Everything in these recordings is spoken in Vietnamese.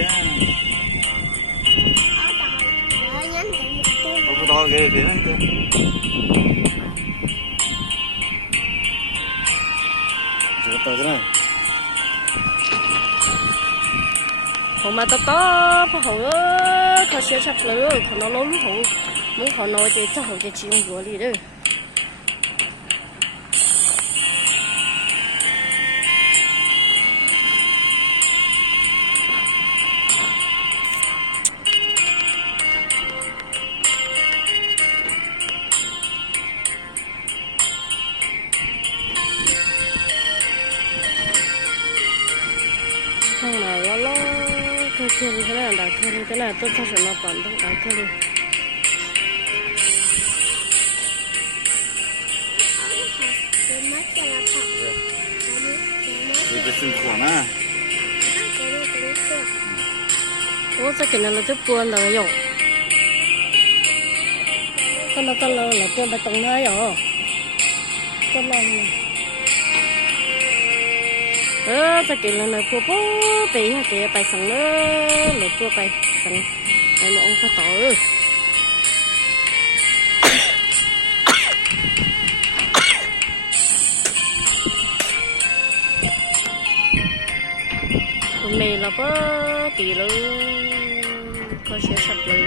kìa. Không to kìa kìa nó kìa. Chưa to thế này. Hồ mà to phá hồ ơi, khó xé chập lửa, khó nó lốm hồ, muốn khó nói thì chắc hồ thì chỉ用vừa đi đấy. Thằng nào lo cơ như thế này đại cơ như thế này tôi cho nó còn đông đại cơ đi. Cái xương khoản á. Ủa sao cái này là tôi buồn rồi rồi. Con nó là buồn bài tổng hai rồi. Con lo này. Sao cái này là bố bị cái bài sẵn nữa là bố bài sẵn này mà ông có tỏ mày là bố tỷ luôn có sẽ sập rồi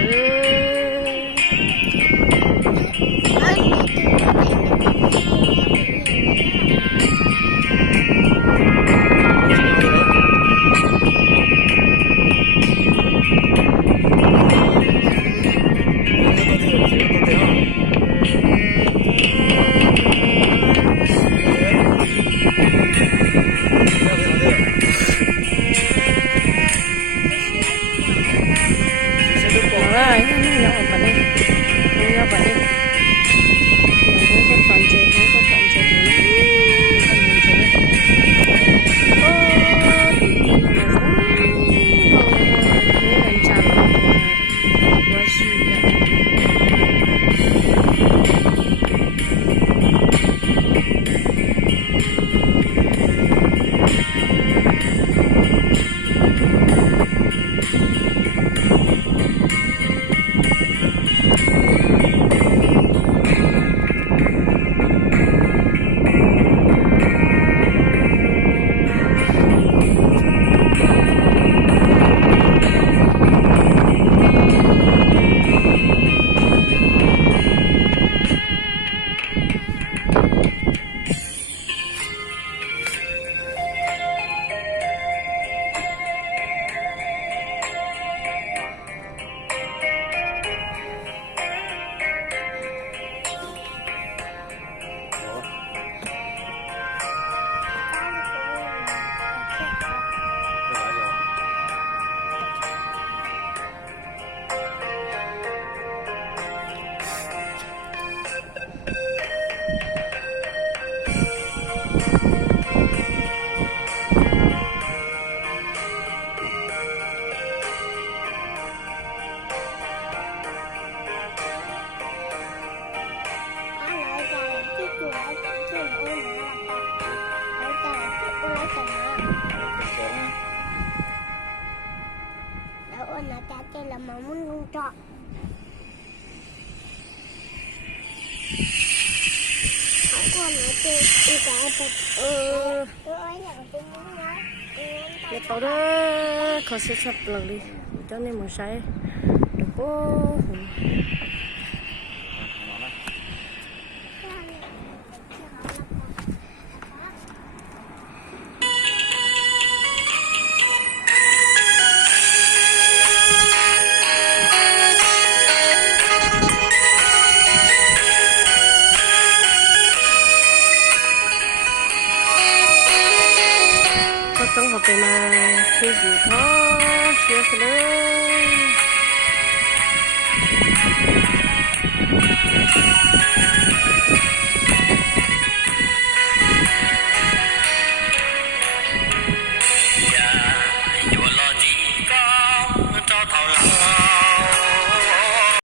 Ôn là cha chơi là mà muốn con trọ. Hỏi con nói chơi đi cả tập. Tôi ấy là tôi muốn nói. cái tao đó khó sẽ sập lần đi cho nên mà sai được có trong học cái mà khi gì khó xưa xưa